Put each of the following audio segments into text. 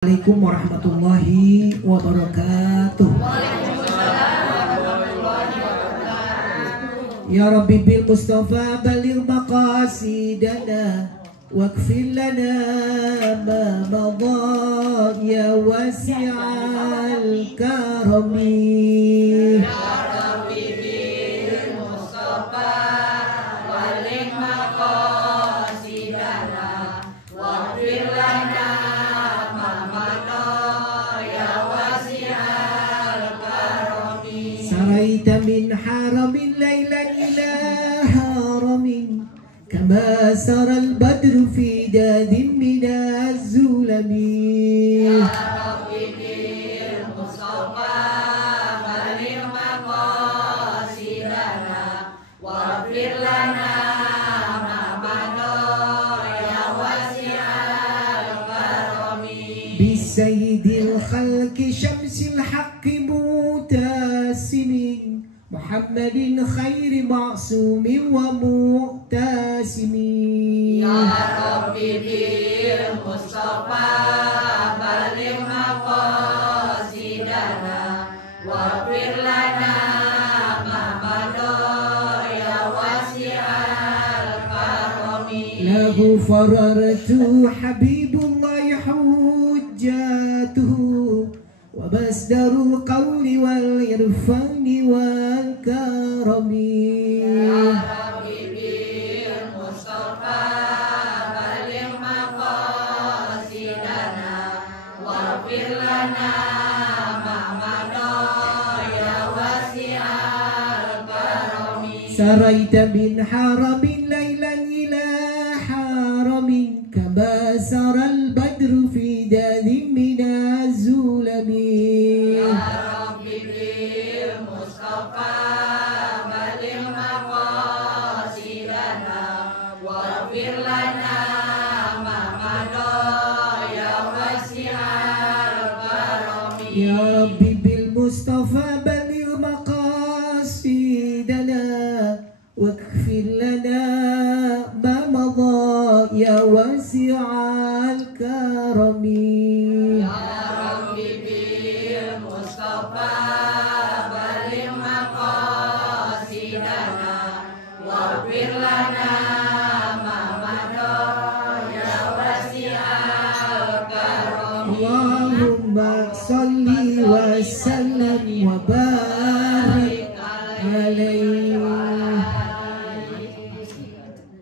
Assalamualaikum warahmatullahi wabarakatuh. Ya Rabbi bil Mustafa baligh maqasidana waghfir lana ma madha ya wasi'al karami. Ya Rabbi bil Mustafa baligh maqasidana waghfir lana سريت من حرم ليلا إلى هرم كما سرى البدر في داد من الزلم يا ربي بالمصطفى بلغ مقاصدنا واغفر لنا ما مضى يا واسع الكرم بسيد الخلق شمس الحق متاسم محمد خير معصوم ومعتسم يا ربي بالمصطفى بلغ مقاصدنا واغفر لنا ما مضى يا واسع الكرم له فررت حبيب الله حجته ومصدر القول والعرفان والكرم يا ربي بالمصطفى بلغ مقاصدنا واغفر لنا ما مضى يا واسع الكرم سريت من حرم ليلا إلى حرم كما سرى البدر في داد من الزلم يا ربي بالمصطفى بلغ مقاصدنا واغفر لنا ما مضى يا واسع الكرم يا ربي بالمصطفى بلغ مقاصدنا واغفر لنا ما مضى يا واسع الكرم يا ربي بالمصطفى بلغ مقاصدنا واغفر لنا ما مضى يا واسع الكرم اللهم صل وسلم وبارك عليه.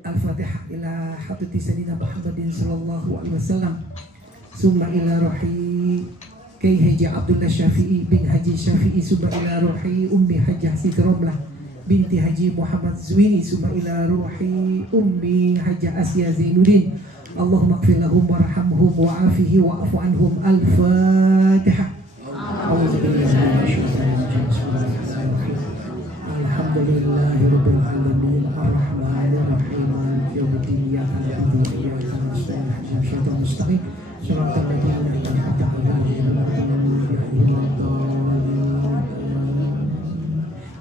Al-Fatihah ila hadrati sayyidina Muhammadin sallallahu alaihi wasallam. Summa ila ruhi Kyai Haji Abdullah Syafi'i bin Haji Syafi'i. Summa ila ruhi Ummi Hajjah Siti Romlah binti Haji Muhammad Zwini. Summa ila ruhi Ummi Hajjah Asya Zainuddin. Allahumma ighfir lahum warhamhum wa'afihi wa'fu anhum. Al-Fatihah. Alhamdulillahi rabbil alamin arrahmanir rahim maliki yaumiddin iyyaka na'budu wa iyyaka nasta'in ihdinas siratal mustaqim siratal ladzina an'amta 'alaihim ghairil maghdubi 'alaihim.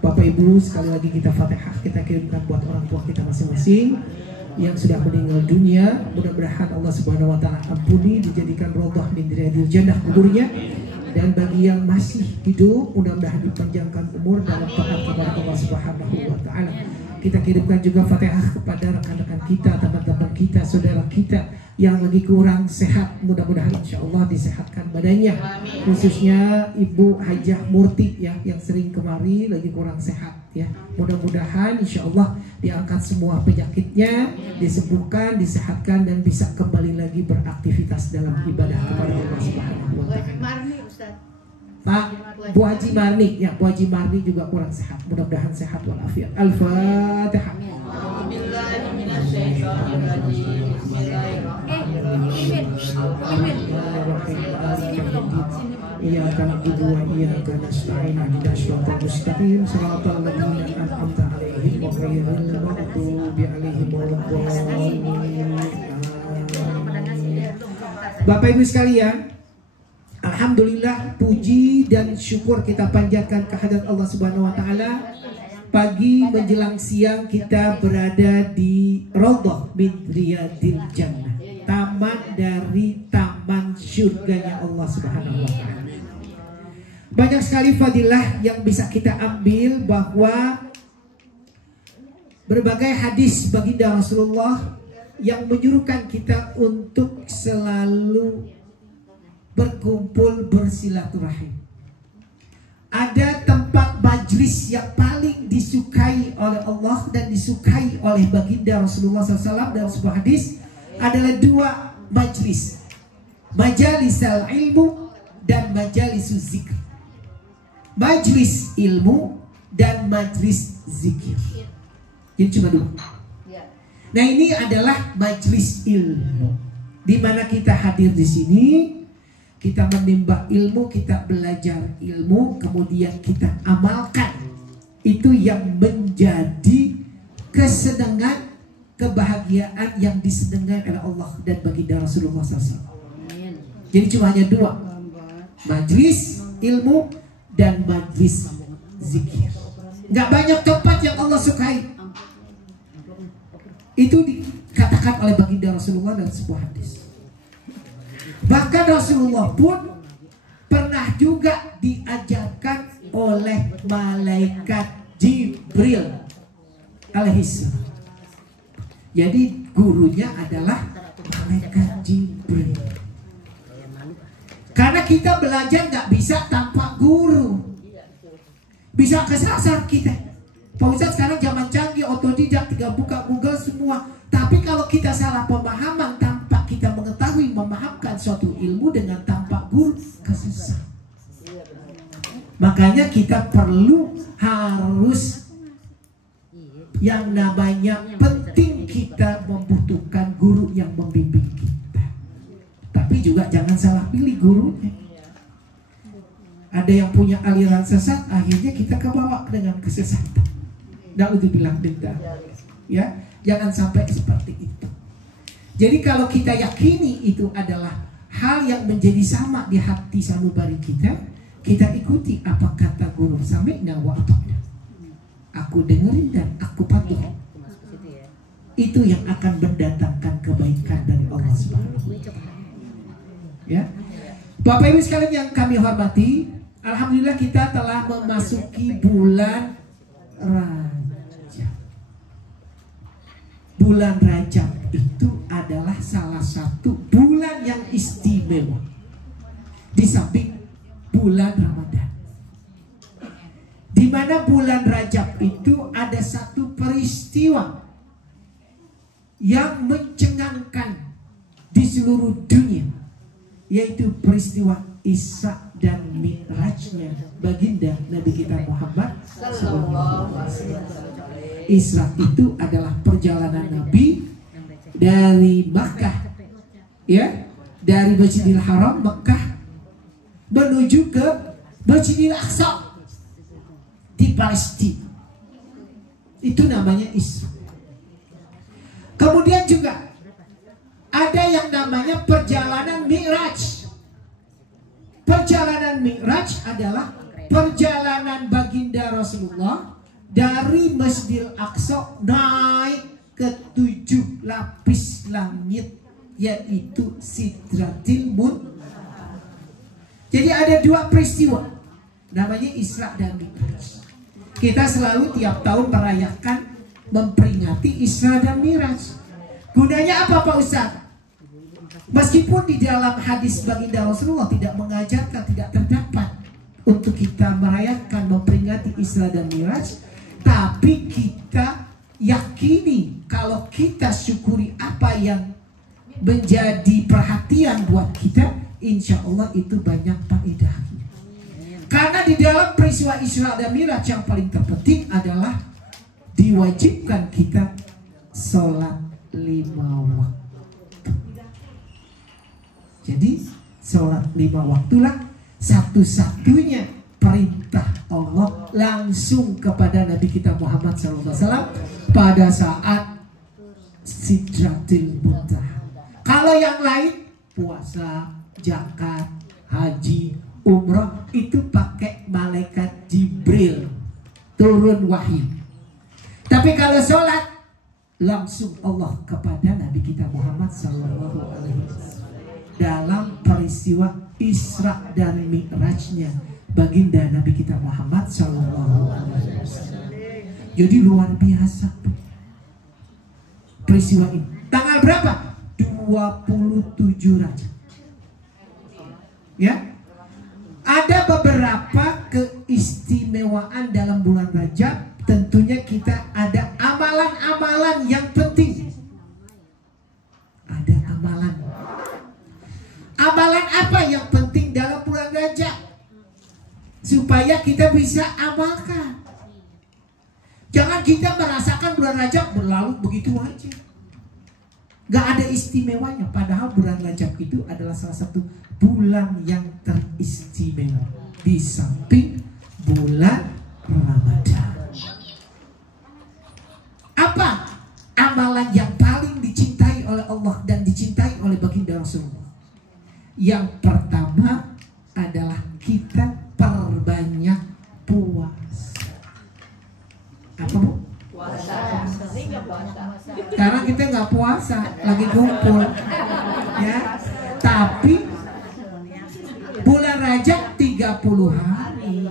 Bapak Ibu, sekali lagi kita Fatihah kita kirimkan buat orang tua kita masing-masing yang sudah meninggal dunia. Mudah-mudahan Allah Subhanahu wa taala ampuni, dijadikan radhah min riyadil jannah kuburnya. Dan bagi yang masih hidup, mudah-mudahan dipanjangkan umur dalam taat kepada Allah Subhanahu wa taala. Kita kirimkan juga Fatihah kepada rekan-rekan kita, teman-teman kita, saudara kita yang lagi kurang sehat. Mudah-mudahan insya Allah disehatkan badannya. Khususnya Ibu Hajah Murti ya, yang sering kemari lagi kurang sehat ya. Mudah-mudahan insya Allah diangkat semua penyakitnya, disembuhkan, disehatkan, dan bisa kembali lagi beraktivitas dalam ibadah kepada Allah Subhanahu wa taala. Pak Bu Haji Marni ya, Bu Haji Marni juga kurang sehat. Mudah-mudahan sehat walafiat. Al-Fatihah. Iyyaka na'budu wa iyyaka nasta'in ihdinas siratal mustaqim siratal ladzina an'amta 'alaihim ghairil maghdubi 'alaihim waladdallin. Bapak Ibu sekalian, alhamdulillah, puji dan syukur kita panjatkan kehadirat Allah Subhanahu wa taala. Pagi menjelang siang kita berada di Raudhah min Riyadil Jannah, taman taman dari taman surganya Allah Subhanahu wa Ta'ala. Banyak sekali fadilah yang bisa kita ambil, bahwa berbagai hadis baginda Rasulullah yang menyuruhkan kita untuk selalu berkumpul bersilaturahim. Ada tempat majlis yang paling disukai oleh Allah dan disukai oleh baginda Rasulullah SAW dalam sebuah hadis adalah dua majlis, majalisal ilmu dan majalisus zikr. Majlis ilmu dan majlis zikir. Jadi cuma dua. Nah, ini adalah majlis ilmu, di mana kita hadir di sini, kita menimba ilmu, kita belajar ilmu, kemudian kita amalkan. Itu yang menjadi kesenangan, kebahagiaan yang disenangi oleh Allah dan baginda Rasulullah SAW. Jadi cuma hanya dua, majlis ilmu dan majlis zikir. Nggak banyak tempat yang Allah sukai. Itu dikatakan oleh baginda Rasulullah dalam sebuah hadis. Bahkan Rasulullah pun pernah juga diajarkan oleh malaikat Jibril alaihissalam. Jadi gurunya adalah malaikat Jibril. Karena kita belajar nggak bisa tanpa guru. Bisa kesasar kita. Pak Ustadz sekarang zaman canggih, otodidak, tinggal buka Google semua. Tapi kalau kita salah pemahaman tanpa kita mengetahui memahamkan suatu ilmu dengan tanpa guru, kesesat. Makanya kita harus yang namanya penting, kita membutuhkan guru yang membimbing kita. Tapi juga jangan salah pilih gurunya. Ada yang punya aliran sesat, akhirnya kita kebawa dengan kesesatan. Na'udzubillah billah. Ya, jangan sampai seperti itu. Jadi kalau kita yakini itu adalah hal yang menjadi sama di hati sanubari kita, kita ikuti apa kata guru. Sami'na wa ata'na. Aku dengerin dan aku patuh. Itu yang akan mendatangkan kebaikan dari Allah Subhanahu wa Ta'ala. Ya. Bapak Ibu sekalian yang kami hormati, alhamdulillah kita telah memasuki bulan Rajab. Bulan Rajab itu adalah salah satu bulan yang istimewa di samping bulan Ramadan. Di mana bulan Rajab itu ada satu peristiwa yang mencengangkan di seluruh dunia, yaitu peristiwa Isra dan Mi'rajnya baginda Nabi kita Muhammad SAW. Isra itu adalah perjalanan Nabi dari Makkah, ya, dari Masjidil Haram Makkah menuju ke Masjidil Aqsa di Palestina. Itu namanya Isra. Kemudian juga ada yang namanya perjalanan Mi'raj. Perjalanan Mi'raj adalah perjalanan baginda Rasulullah dari Masjidil Aqsa naik ke 7 lapis langit, yaitu Sidratil Muntaha. Jadi ada dua peristiwa, namanya Isra dan Mi'raj. Kita selalu tiap tahun merayakan, memperingati Isra dan Mi'raj. Gunanya apa Pak Ustadz? Meskipun di dalam hadis baginda Rasulullah tidak mengajarkan, tidak terdapat untuk kita merayakan, memperingati Isra dan Mi'raj, tapi kita yakini kalau kita syukuri apa yang menjadi perhatian buat kita, insya Allah itu banyak faedahnya. Karena di dalam peristiwa Isra dan Mi'raj yang paling terpenting adalah diwajibkan kita sholat 5 waktu. Jadi sholat 5 waktulah satu-satunya perintah Allah langsung kepada Nabi kita Muhammad SAW pada saat Sidratil Muntaha. Kalau yang lain, puasa, zakat, haji, umroh, itu pakai malaikat Jibril turun wahyu. Tapi kalau sholat langsung Allah kepada Nabi kita Muhammad Sallallahu Alaihi Wasallam dalam peristiwa Isra dan Mi'rajnya baginda Nabi kita Muhammad Sallallahu Alaihi Wasallam. Jadi luar biasa peristiwa ini. Tanggal berapa? 27 Rajab. Ya, ada beberapa keistimewaan dalam bulan Rajab. Tentunya kita ada amalan-amalan yang penting. Ada amalan. Amalan apa yang penting dalam bulan Rajab? Supaya kita bisa amalkan. Jangan kita merasakan bulan Rajab berlalu begitu aja. Gak ada istimewanya. Padahal bulan Rajab itu adalah salah satu bulan yang teristimewa di samping bulan Ramadan. Apa amalan yang paling dicintai oleh Allah dan dicintai oleh baginda Rasulullah? Yang pertama adalah kita perbanyak puasa. Apa bu? Puasa. Karena kita nggak puasa, lagi kumpul, ya. Tapi bulan Rajab 30 hari.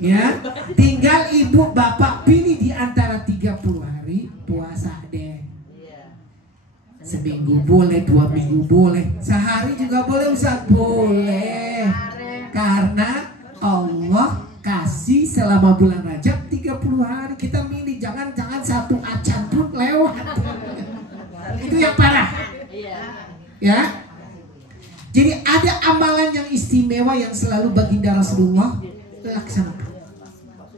Ya, tinggal ibu bapak pilih di antara 30 hari puasa deh. Seminggu boleh, 2 minggu boleh, sehari juga boleh Ustaz, boleh. Karena Allah kasih selama bulan Rajab 30 hari. Kita milih, jangan satu acan pun lewat. Itu yang parah. Ya. Jadi ada amalan yang istimewa yang selalu baginda Rasulullah laksanakan,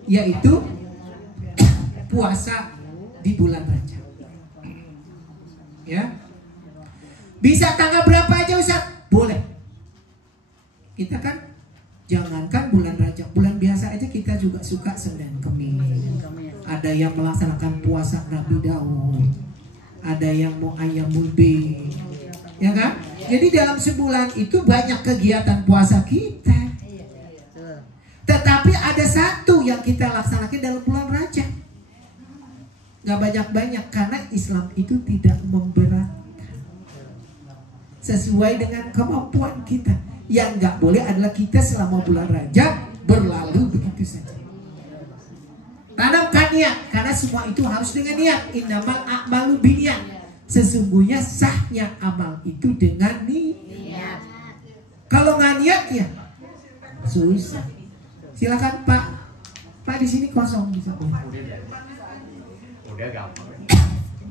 yaitu puasa di bulan Rajab. Ya, bisa tanggal berapa aja Ustaz? Boleh. Kita kan jangankan bulan Rajab, bulan biasa aja kita juga suka Senin Kemis. Ada yang melaksanakan puasa Nabi Daud, ada yang mau Ayyamul Bid, ya kan? Jadi dalam sebulan itu banyak kegiatan puasa kita. Tetapi ada satu yang kita laksanakan dalam bulan Rajab. Gak banyak-banyak, karena Islam itu tidak memberatkan, sesuai dengan kemampuan kita. Yang gak boleh adalah kita selama bulan Rajab berlalu begitu saja. Tanamkan niat, karena semua itu harus dengan niat. Innamal a'malu binniyat. Sesungguhnya sahnya amal itu dengan niat. Kalau nggak niat ya susah. Silakan Pak di sini kosong bisa. Udah gampang.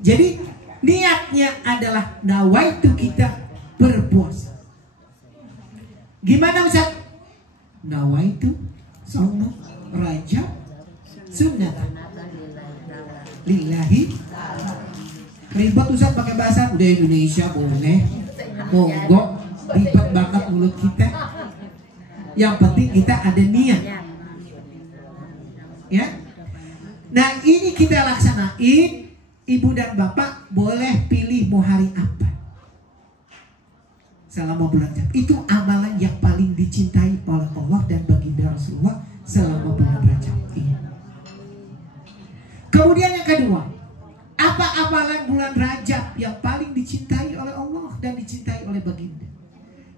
Jadi niatnya adalah nawaitu kita berpuasa. Gimana Ustaz? Nawaitu shaum Rajab sunnatan lillahi. Ribet Ustaz pakai bahasa udah Indonesia boleh. Monggo, ribet banget mulut kita. Yang penting kita ada niat. Ya. Nah, ini kita laksanain. Ibu dan bapak boleh pilih mau hari apa selama bulan Rajab. Itu amalan yang paling dicintai oleh Allah dan baginda Rasulullah selama bulan Rajab ini. Kemudian yang kedua, apa amalan bulan Rajab yang paling dicintai oleh Allah dan dicintai oleh baginda?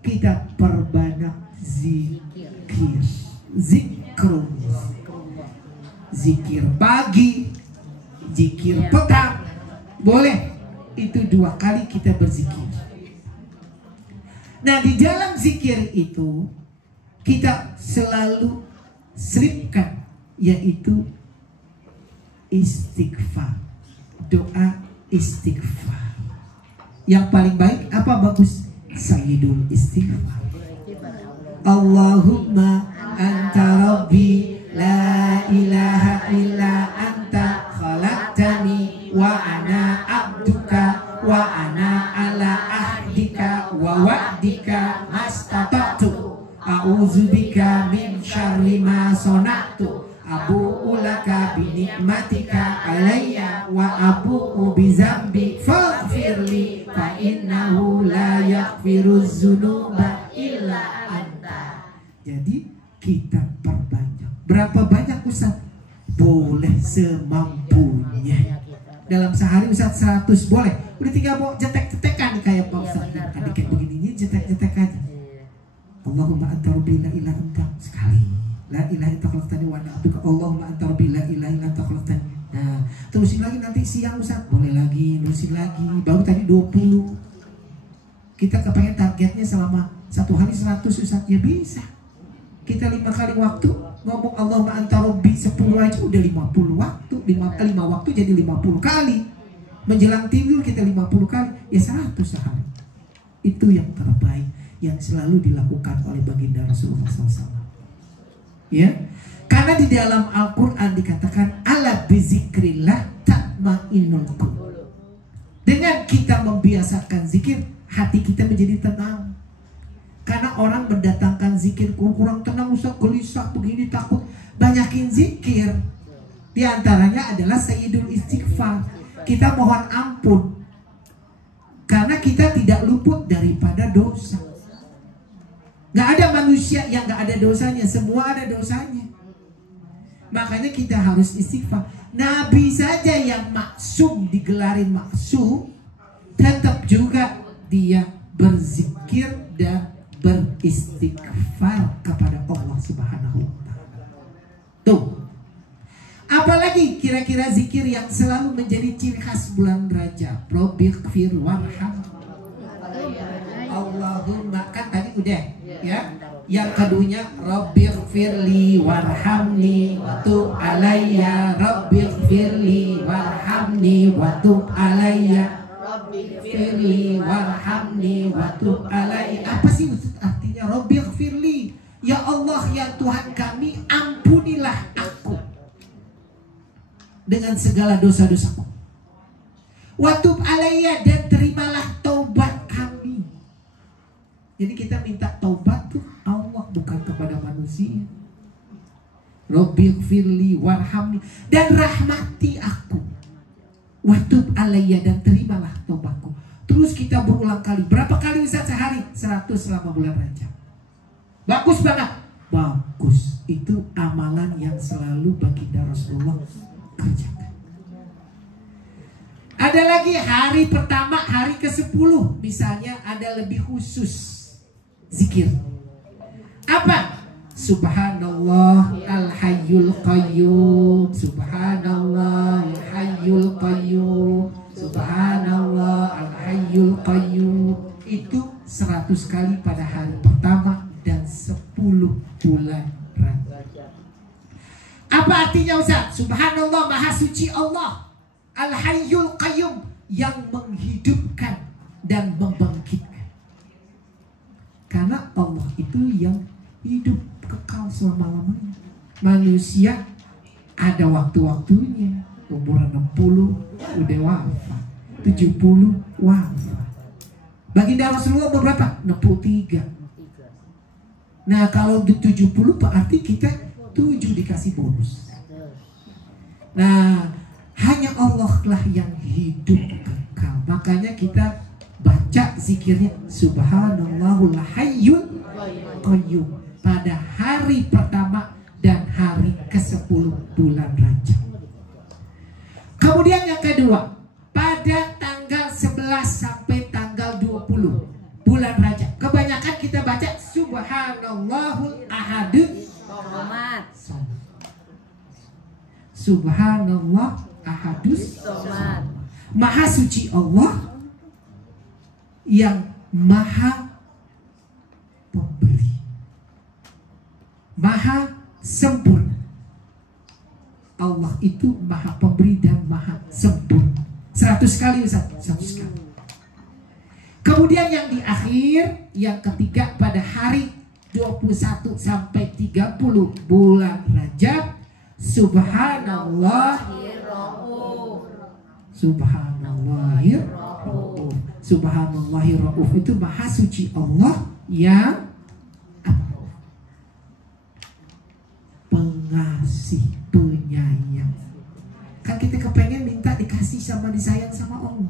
Kita perbanyak zikir. Zikir pagi, zikir petang, boleh. Itu 2 kali kita berzikir. Nah, di dalam zikir itu kita selalu selipkan, yaitu istighfar, doa istighfar. Yang paling baik apa bagus? Sayyidul istighfar. Allahumma anta rabbi la ilaha illa anta khalaqtani wa ana abduka wa ana ala ahdika wa wa'dika mastata'tu a'udzubika min syarri ma sona'tu abu'u laka bi nikmatika alayya wa abu'u bi zambi faghfirli fa innahu la yaghfiruz dzunuba illa anta. Jadi kita perbanyak. Berapa banyak Ustaz? Boleh semampunya. dalam sehari Ustaz 100 boleh. Udah tinggal mau jetek-jetekan kayak Pak Ustaz. Adik kayak begini jetek-jetek aja. Allahumma anta rabbi la ilaha anta sekali. La ilaha illa khalaqtani wa ana abduka. Allahumma anta rabbi la ilaha illa anta khalaqtani. Nah, terusin lagi nanti siang Ustaz. Boleh lagi, terusin lagi. Baru tadi 20. Kita kepengen targetnya selama satu hari 100 Ustaz, ya bisa. Kita 5 kali waktu ngomong Allahumma anta rabbi 10 aja udah 50 waktu. 5 waktu jadi 50 kali. Menjelang tidur kita 50 kali, ya 100 sehari. Itu yang terbaik yang selalu dilakukan oleh baginda Rasulullah SAW. Ya, karena di dalam Al-Quran dikatakan ala bizikrillah tatma'innul qulub. Dengan kita membiasakan zikir, hati kita menjadi tenang. Karena orang mendatangkan zikir kurang tenang, Ustaz, gelisah, begini, takut. Banyakin zikir. Di antaranya adalah sayyidul istighfar. Kita mohon ampun. Karena kita tidak luput daripada dosa. Gak ada manusia yang gak ada dosanya. Semua ada dosanya. Makanya kita harus istighfar. Nabi saja yang maksum, digelarin maksum, tetap juga dia berzikir dan beristighfar kepada Allah Subhanahu wa ta'ala. Tuh. Apalagi kira-kira zikir yang selalu menjadi ciri khas bulan Rajab. Rabbighfir warham. Allahumma, kan tadi udah ya. Yang keduanya Rabbighfirli warhamni wa tub alayya. Rabbighfirli warhamni wa tub alayya. Rabbighfirli warhamni wa tub alayya. Apa sih artinya Rabbighfirli? Ya Allah, ya Tuhan kami, ampunilah aku dengan segala dosa-dosaku. Wa tub alayya, dan terimalah taubat kami. Jadi kita minta taubat tuh Allah, bukan kepada manusia. Rabbighfirli warhamni, dan rahmati aku. Wa tub alayya, dan terimalah taubatku. Terus kita berulang kali. Berapa kali Ustaz sehari? 100 selama bulan Rajab. Bagus banget. Bagus. Itu amalan yang selalu baginda Rasulullah kerjakan. Ada lagi hari pertama, hari ke-10. Misalnya ada lebih khusus zikir. Apa? Subhanallah al-hayyul qayyum. Subhanallah al-hayyul qayyum. Subhanallah al-hayyul qayyum. Itu 100 kali pada hari pertama dan 10 bulan Rajab. Apa artinya Ustaz? Subhanallah, maha suci Allah. Al-hayyul qayyum, yang menghidupkan dan membangkitkan. Karena Allah itu yang hidup kekal selama-lamanya. Manusia ada waktu-waktunya. Umur 60 udah wafat, 70 wafat. Baginda Rasulullah umur berapa? 63. Nah kalau 70 berarti kita 7 dikasih bonus. Nah hanya Allah lah yang hidup kekal. Makanya kita baca zikirnya Subhanallahul hayyul qayyum pada hari pertama dan hari ke-10 bulan Rajab. Kemudian yang kedua, pada tanggal 11 sampai tanggal 20 bulan Rajab. Kebanyakan kita baca Subhanallahul ahadus somad. Subhanallah ahadus somad. Maha suci Allah yang maha pemberi, maha sempurna. Allah itu maha pemberi dan maha sempurna. 100 kali Ustaz, 100 kali. Kemudian yang di akhir, yang ketiga pada hari 21 sampai 30 bulan Rajab, Subhanallahirrahuf. Subhanallahirrahuf. Subhanallahirrahuf itu maha suci Allah yang pengasih, penyayang. Kan kita kepengen minta dikasih sama disayang sama Allah.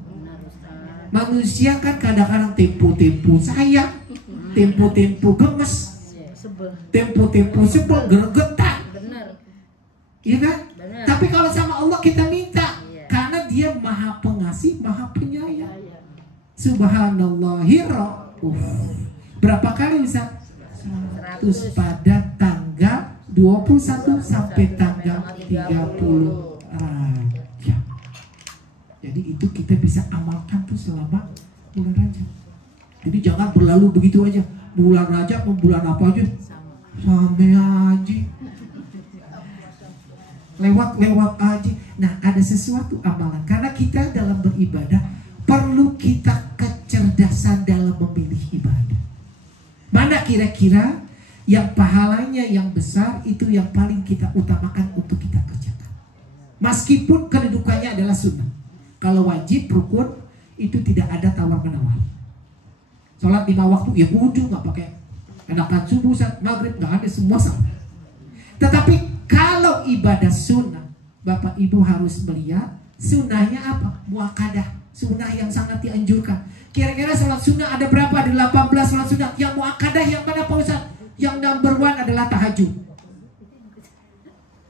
Manusia kan kadang-kadang tempo-tempo sayang, tempo-tempo gemes, tempo-tempo sebel, gergetan. Iya kan? Benar. Tapi kalau sama Allah kita minta, karena dia maha Subhanallahir rauf. Berapa kali Ustaz? 100 pada tanggal 21 sampai tanggal 30 Rajab. Jadi itu kita bisa amalkan tuh selama bulan Rajab. Jadi jangan berlalu begitu aja. Bulan Rajab mau bulan apa aja sampai aja, lewat aja. Nah, ada sesuatu amalan. Karena kita dalam beribadah perlu kita kecerdasan dalam memilih ibadah. Mana kira-kira yang pahalanya yang besar, itu yang paling kita utamakan untuk kita kerjakan. Meskipun kedudukannya adalah sunnah. Kalau wajib, rukun, itu tidak ada tawar-menawar. Sholat 5 waktu, ya kudu, nggak pakai enakan subuh, maghrib, nggak ada, semua sama. Tetapi kalau ibadah sunnah, Bapak Ibu harus melihat sunnahnya apa? Muakkadah, sunnah yang sangat dianjurkan. Kira-kira sholat sunnah ada berapa? Ada 18 sholat sunnah. Yang muakkadah yang mana Pak Ustaz? Yang number 1 adalah tahajud.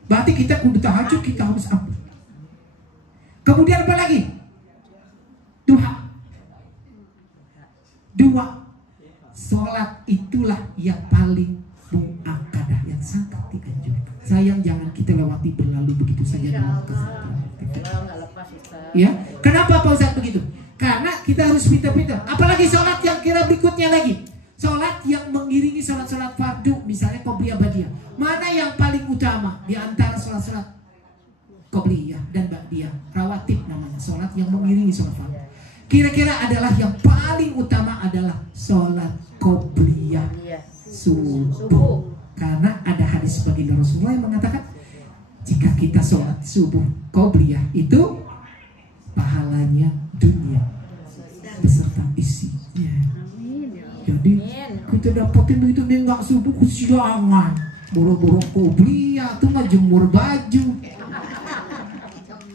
Berarti kita kudu tahajud, kita harus ambil. Kemudian apa lagi? Duha. Dua, sholat itulah yang paling muakkadah, yang sangat dianjurkan. Sayang jangan kita lewati berlalu begitu saja dalam kesempatan. Ya, kenapa Pak Ustaz begitu? Karena kita harus pintar-pintar. Apalagi sholat yang kira berikutnya lagi, sholat yang mengiringi sholat-sholat fardu, misalnya qobliyah ba'diyah. Mana yang paling utama di antara sholat-sholat qobliyah dan ba'diyah? Rawatib namanya, sholat yang mengiringi sholat fardu. Kira-kira adalah yang paling utama adalah sholat qobliyah subuh. Karena ada hadis baginda Rasulullah yang mengatakan, jika kita sholat subuh qobliyah itu pahalanya dunia beserta isinya. Jadi kita dapetin begitu, dia nggak subuh kesiangan, boro-boro qobliyah tuh mah jemur baju.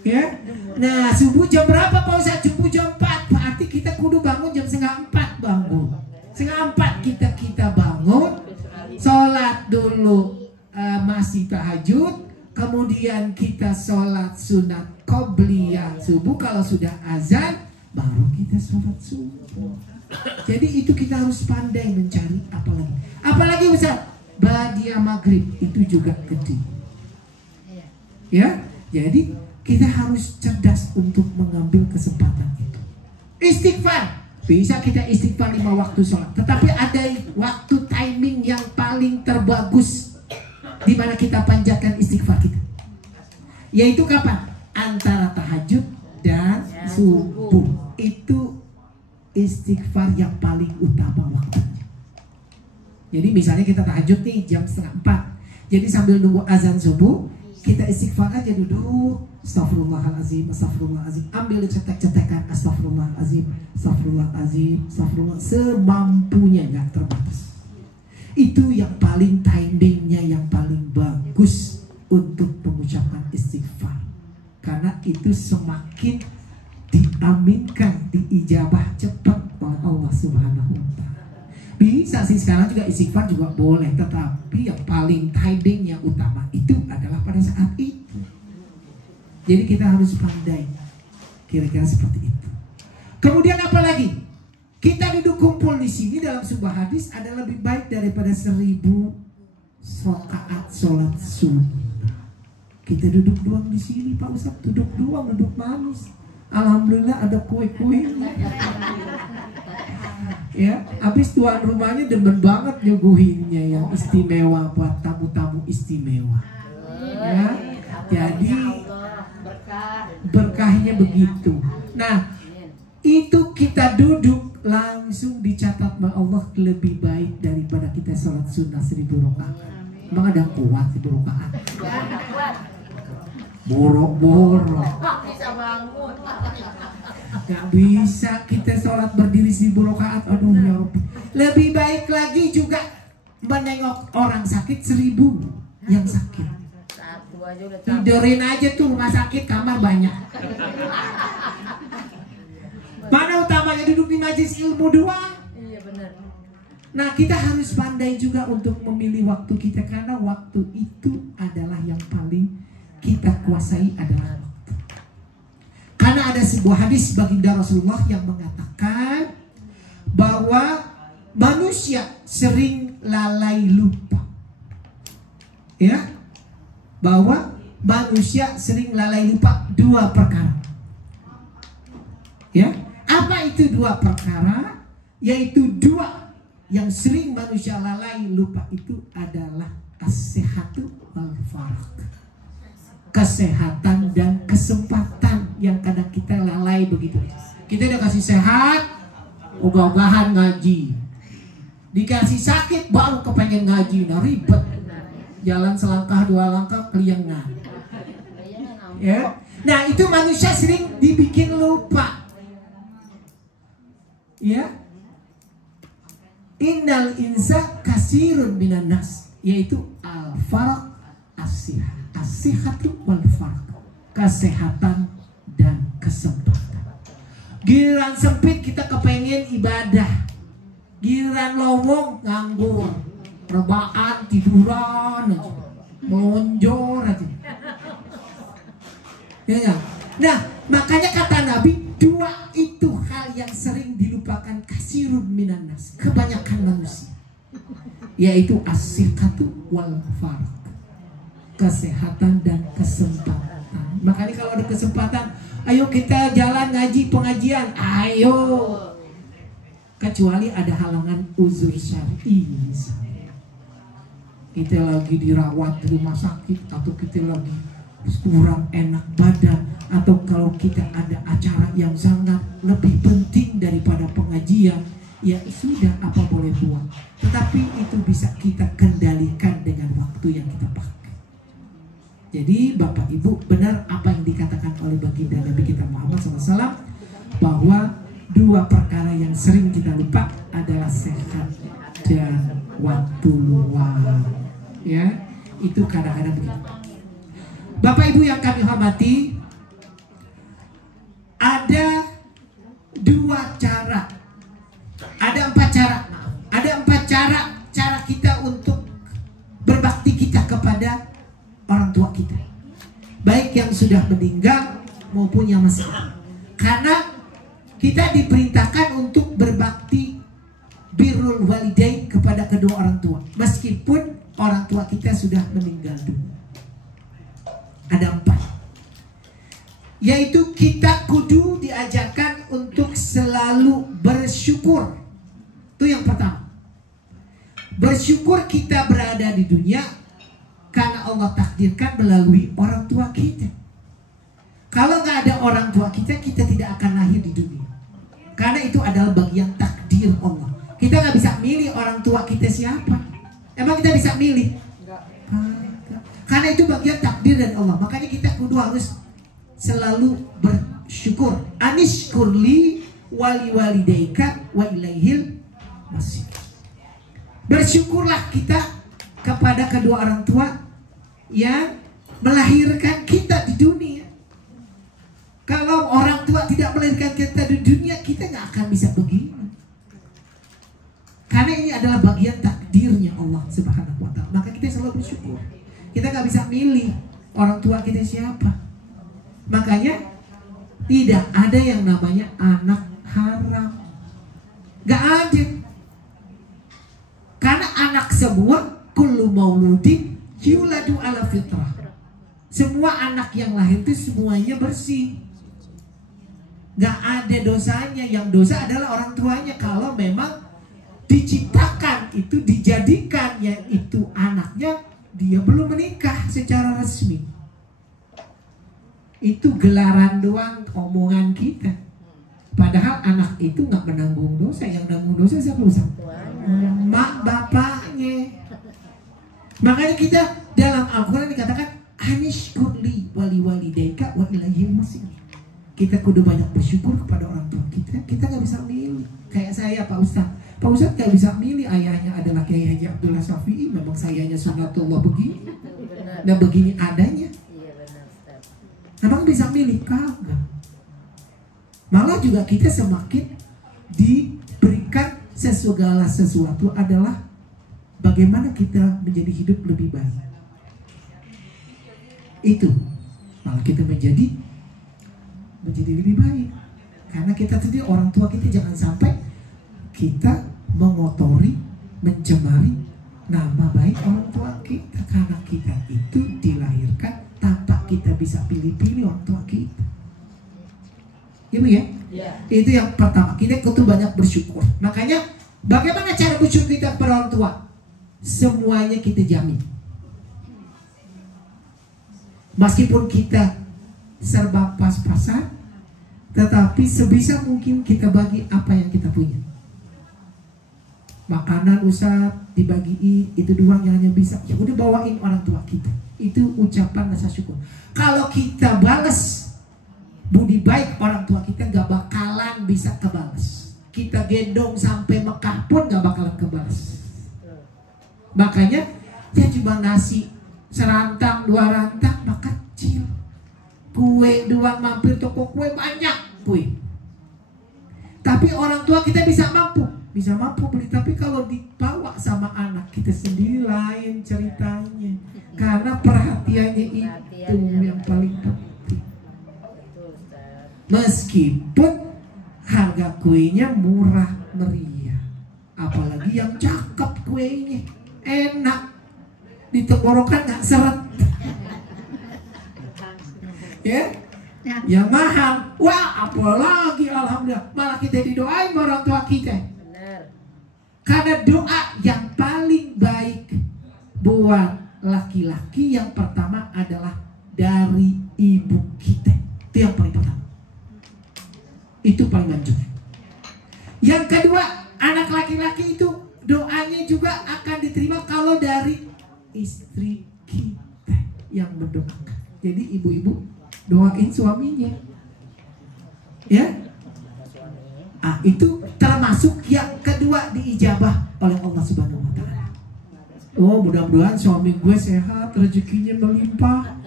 Ya, nah subuh jam berapa Pak Ustaz? Subuh jam 4, berarti kita kudu bangun jam 3:30 bangun. 3:30 kita bangun, sholat dulu masih tahajud, kemudian kita sholat sunat qobliyah subuh. Kalau sudah azan baru kita sholat subuh. Jadi itu kita harus pandai mencari apalagi Ustaz, ba'diyah maghrib itu juga gede. Ya, jadi kita harus cerdas untuk mengambil kesempatan itu. Istighfar, bisa kita istighfar 5 waktu sholat. Tetapi ada waktu timing yang paling terbagus di mana kita panjatkan istighfar kita. Yaitu kapan? Antara tahajud dan subuh. Itu istighfar yang paling utama waktunya. Jadi misalnya kita tahajud nih jam 3:30. Jadi sambil nunggu azan subuh, kita istighfar aja duduk. Astagfirullahaladzim, astagfirullahaladzim. Ambil cetek-cetekan, astagfirullahaladzim, astagfirullahaladzim, astagfirullah, semampunya, nggak terbatas. Itu yang paling timingnya yang paling bagus untuk mengucapkan istighfar. Karena itu semakin diaminkan, diijabah cepat oleh Allah Subhanahu wa Ta'ala. Bisa sih sekarang juga istighfar juga boleh, tetapi yang paling timing yang utama itu adalah pada saat itu. Jadi kita harus pandai, kira-kira seperti itu. Kemudian apa lagi? Kita duduk kumpul di sini dalam sebuah hadis ada lebih baik daripada 1000 rakaat sholat sunnah. Kita duduk doang di sini Pak Ustaz, duduk doang, duduk manis. Alhamdulillah ada kue-kue. Ya, habis tuan rumahnya demen banget nyuguhinnya yang istimewa buat tamu-tamu istimewa. Ya, jadi berkahnya begitu. Nah, itu kita duduk langsung dicatat sama Allah lebih baik daripada kita sholat sunnah 1000 rakaat. Emang ada yang kuat 1000 rakaat? Borok-borok. Gak bisa kita sholat berdiri 1000 rakaat. Aduh ya Rabbi. Lebih baik lagi juga menengok orang sakit 1000 yang sakit. Tidurin aja tuh rumah sakit, kamar banyak. Mana utamanya duduk di majelis ilmu doang. Iya benar. Nah kita harus pandai juga untuk memilih waktu kita, karena waktu itu adalah yang paling kita kuasai adalah waktu. Karena ada sebuah hadis baginda Rasulullah yang mengatakan, mengatakan bahwa manusia sering lalai lupa. Ya, bahwa manusia sering lalai lupa dua perkara. Ya, apa itu dua perkara? Yaitu dua yang sering manusia lalai lupa itu adalah as-sihhatu wal faragh. Kesehatan dan kesempatan yang kadang kita lalai begitu. Kita udah kasih sehat, ogah-ogahan ngaji. Dikasih sakit baru kepengen ngaji, nah ribet. Jalan selangkah dua langkah keliengan. Ya. Nah, itu manusia sering dibikin lupa. Ya. Innal insa kasirun minan nas, yaitu al-faragh as-sihah. As-sihhatu wal faragh. Kesehatan dan kesempatan. Giliran sempit kita kepengen ibadah. Giliran lowong nganggur, rebaan, tiduran aja, melonjor aja. Ya. Nah, makanya kata Nabi, dua itu hal yang sering dilupakan kasirun minan nas, kebanyakan manusia, yaitu as-sihhatu wal faragh. Kesehatan dan kesempatan. Makanya kalau ada kesempatan, ayo kita jalan ngaji pengajian, ayo. Kecuali ada halangan uzur syar'i, misalnya kita lagi dirawat di rumah sakit, atau kita lagi kurang enak badan, atau kalau kita ada acara yang sangat lebih penting daripada pengajian, ya sudah, apa boleh buat. Tetapi itu bisa kita kendalikan dengan waktu yang kita pakai. Jadi Bapak Ibu, benar apa yang dikatakan oleh baginda Nabi kita Muhammad SAW, bahwa dua perkara yang sering kita lupa adalah sehat dan waktu luang. Ya, itu kadang-kadang begitu. Bapak Ibu yang kami hormati, ada dua cara, ada empat cara, ada empat cara kita untuk berbakti kita kepada orang tua kita, baik yang sudah meninggal maupun yang masih ada. Karena kita diperintahkan untuk berbakti birrul walidain kepada kedua orang tua, meskipun orang tua kita sudah meninggal dunia. Ada empat, yaitu kita kudu diajarkan untuk selalu bersyukur. Itu yang pertama. Bersyukur kita berada di dunia karena Allah takdirkan melalui orang tua kita. Kalau nggak ada orang tua kita, kita tidak akan lahir di dunia. Karena itu adalah bagian takdir Allah. Kita nggak bisa milih orang tua kita siapa. Emang kita bisa milih? Karena itu bagian takdir dari Allah. Makanya kita kudu harus selalu bersyukur. Anishkurli wali walidaika wa ilaihil masih. Bersyukurlah kita kepada kedua orang tua yang melahirkan kita di dunia. Kalau orang tua tidak melahirkan kita di dunia, kita nggak akan bisa begini. Karena ini adalah bagian takdirnya Allah Subhanahu wa Ta'ala. Maka kita selalu bersyukur. Kita nggak bisa milih orang tua kita siapa. Makanya tidak ada yang namanya anak haram. Nggak ada. Karena anak semua kullu mauludin yuladu ala fitrah. Semua anak yang lahir itu semuanya bersih. Gak ada dosanya. Yang dosa adalah orang tuanya. Kalau memang diciptakan itu, dijadikan yaitu anaknya, dia belum menikah secara resmi. Itu gelaran doang, omongan kita. Padahal anak itu gak menanggung dosa. Yang menanggung dosa siapa? Mak bapaknya. Makanya kita dalam Al-Quran dikatakan anishkurli wali walidaika wa ilaihil masih. Kita kudu banyak bersyukur kepada orang tua kita. Kita gak bisa milih. Kayak saya Pak Ustadz. Pak Ustadz gak bisa milih ayahnya adalah Kiai Haji Abdullah Syafi'i. Memang sayanya sunatullah begini. Dan begini adanya. Memang bisa milih? Kagak. Malah juga kita semakin diberikan segala sesuatu adalah bagaimana kita menjadi hidup lebih baik. Itu malah kita menjadi lebih baik. Karena kita tadi orang tua kita jangan sampai kita mengotori, mencemari nama baik orang tua kita. Karena kita itu dilahirkan tanpa kita bisa pilih-pilih orang tua kita. Ya Bu ya? Itu yang pertama, kita kudu banyak bersyukur. Makanya bagaimana cara bersyukur kita kepada orang tua? Semuanya kita jamin. Meskipun kita serba pas-pasan, tetapi sebisa mungkin kita bagi apa yang kita punya. Makanan usah dibagiin, itu doang yang hanya bisa. Ya udah bawain orang tua kita. Itu ucapan rasa syukur. Kalau kita balas budi baik orang tua kita, gak bakalan bisa kebalas. Kita gendong sampai Mekah pun gak bakalan kebalas. Makanya dia cuma nasi serantang, 2 rantang, mah kecil. Kue doang, mampir toko kue banyak kue. Tapi orang tua kita bisa mampu beli. Tapi kalau dibawa sama anak kita sendiri lain ceritanya. Karena perhatiannya itu yang paling penting. Meskipun harga kuenya murah meriah, apalagi yang cakep kuenya, enak, di tenggorokan nggak seret. Ya, yang mahal, wah apalagi alhamdulillah, malah kita didoain orang tua kita. Karena doa yang paling baik buat laki-laki yang pertama adalah dari ibu kita. Itu yang paling pertama. Itu paling manjur. Yang kedua, anak laki-laki itu doanya juga akan diterima kalau dari istri kita yang mendoakan. Jadi ibu-ibu doain suaminya. Ya. Itu termasuk yang kedua diijabah oleh Allah Subhanahu wa taala. Oh, mudah-mudahan suami gue sehat, rezekinya melimpah.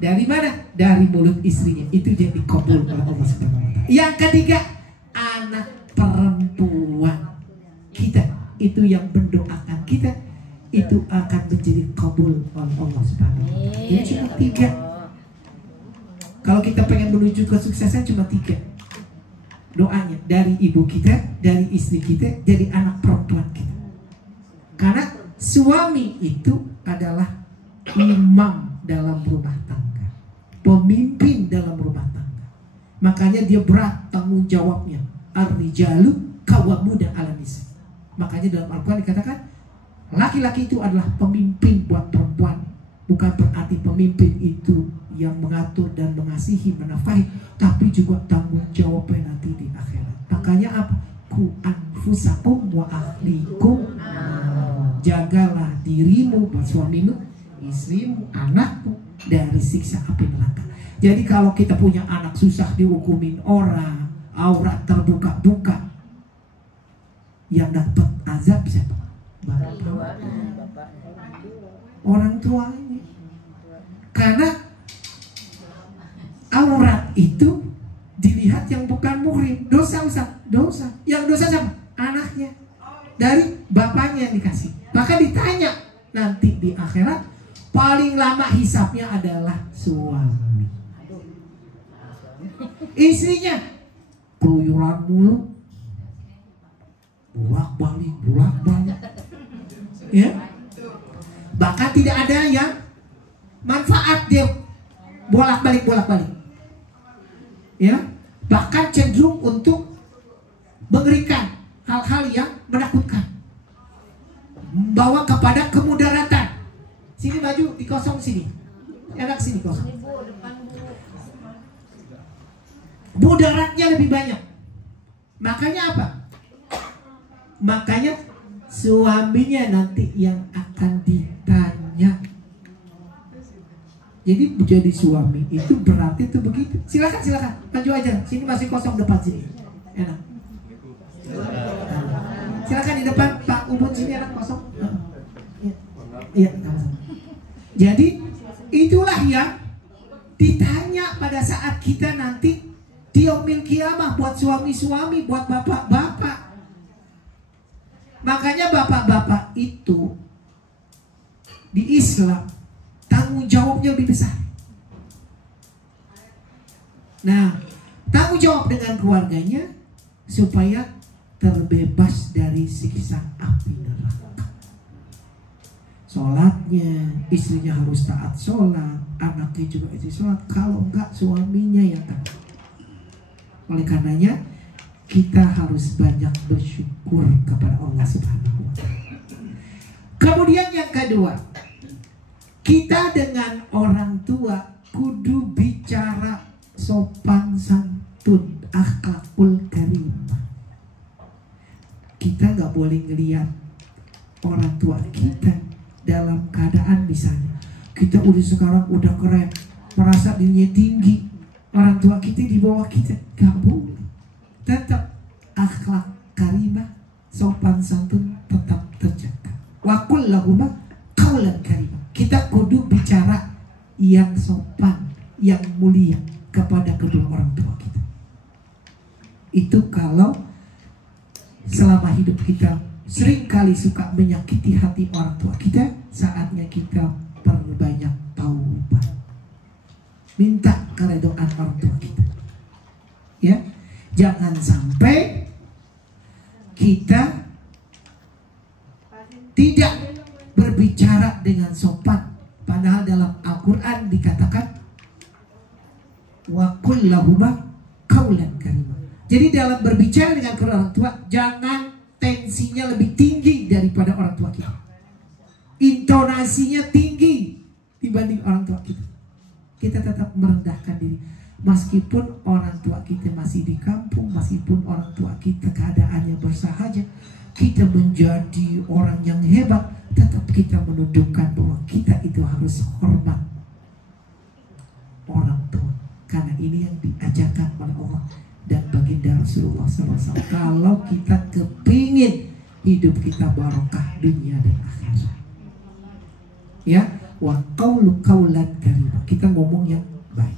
Dari mana? Dari mulut istrinya. Itu jadi kabul oleh Allah Subhanahu wa taala. Yang ketiga, anak perempuan kita itu yang mendoakan kita, itu akan menjadi kabul oleh Allah Subhanahu wa taala. Jadi cuma 3. Kalau kita pengen menuju kesuksesan cuma 3 doanya, dari ibu kita, dari istri kita, dari anak perempuan kita. Karena suami itu adalah imam dalam rumah tangga, pemimpin dalam rumah tangga. Makanya dia berat tanggung jawabnya. Ar-rijalu qawwamuna 'alan nisa. Makanya dalam Al-Quran dikatakan laki-laki itu adalah pemimpin buat perempuan. Bukan berarti pemimpin itu yang mengatur dan mengasihi, menafkahi, tapi juga tanggung jawabnya nanti di akhirat. Makanya apa? Ku anfusakum wa ahlikum. Jagalah dirimu, suamimu, istrimu, anakmu dari siksa api neraka. Jadi kalau kita punya anak susah dihukumin orang, aurat terbuka-buka, yang dapat azab siapa? Orang tuanya. Karena aurat itu dilihat yang bukan muhrim, dosa. Yang dosa sama anaknya, dari bapaknya yang dikasih. Maka ditanya nanti di akhirat, paling lama hisapnya adalah suami. Istrinya keluyuran mulu, bolak-balik. Ya, bahkan tidak ada yang manfaat, dia bolak-balik. Ya, bahkan cenderung untuk mengerikan, hal-hal yang menakutkan, membawa kepada kemudaratan. Sini baju dikosong sini, enak sini kosong. Mudaratnya lebih banyak. Makanya apa? Makanya suaminya nanti yang akan ditanya. Jadi menjadi suami itu berarti itu begitu. Silakan maju aja. Sini masih kosong depan sini. Enak. Silakan di depan Pak Ubud, sini enak kosong. Iya. Jadi itulah yang ditanya pada saat kita nanti di yaumil qiyamah, buat suami-suami, buat bapak-bapak. Makanya bapak-bapak itu di Islam tanggung jawabnya lebih besar. Nah, tanggung jawab dengan keluarganya supaya terbebas dari siksa api neraka. Sholatnya, istrinya harus taat sholat, anaknya juga istri sholat. Kalau enggak, suaminya yang taat. Oleh karenanya, kita harus banyak bersyukur kepada Allah Subhanahu wa Ta'ala. Kemudian yang kedua, kita dengan orang tua kudu bicara sopan santun, akhlakul karimah. Kita nggak boleh ngelihat orang tua kita dalam keadaan misalnya kita sekarang udah keren, merasa dirinya tinggi, orang tua kita di bawah kita, gak boleh. Tetap akhlak karimah, sopan santun tetap terjaga. Wa qul lahuma qawlan karimah. Kita kudu bicara yang sopan, yang mulia kepada kedua orang tua kita. Itu kalau selama hidup kita sering kali suka menyakiti hati orang tua kita, saatnya kita perbanyak taubat. Minta keridhaan orang tua kita. Ya, jangan sampai kita tidak berbicara dengan sopan. Padahal dalam Al-Quran dikatakan wa qul lahuma qawlan karimah. Jadi dalam berbicara dengan kedua orang tua, jangan tensinya lebih tinggi daripada orang tua kita. Intonasinya tinggi dibanding orang tua kita. Kita tetap merendahkan diri. Meskipun orang tua kita masih di kampung, meskipun orang tua kita keadaannya bersahaja, kita menjadi orang yang hebat, tetap kita menunjukkan bahwa kita itu harus hormat orang tua. Karena ini yang diajarkan oleh Allah dan baginda Rasulullah SAW. Kalau kita kepingin hidup kita barokah dunia dan akhirat, ya, wa qawlu qawlan karimah, kita ngomong yang baik.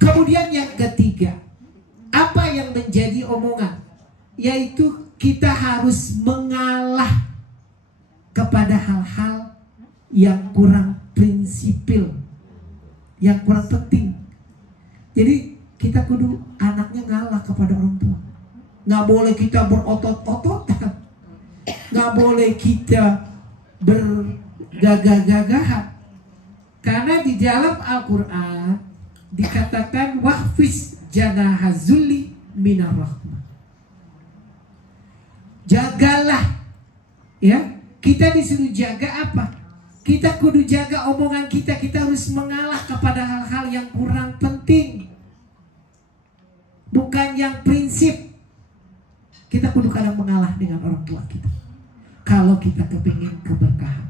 Kemudian yang ketiga, apa yang menjadi omongan, yaitu kita harus mengalah kepada hal-hal yang kurang prinsipil, yang kurang penting. Jadi kita kudu anaknya ngalah kepada orang tua. Nggak boleh kita berotot-ototan, nggak boleh kita bergagah-gagahan. Karena di dalam Al-Quran dikatakan wahfiz janahazulli minar rahmah. Jagalah, ya. Kita disuruh jaga apa? Kita kudu jaga omongan kita. Kita harus mengalah kepada hal-hal yang kurang penting, bukan yang prinsip. Kita kudu kadang mengalah dengan orang tua kita kalau kita kepingin keberkahan.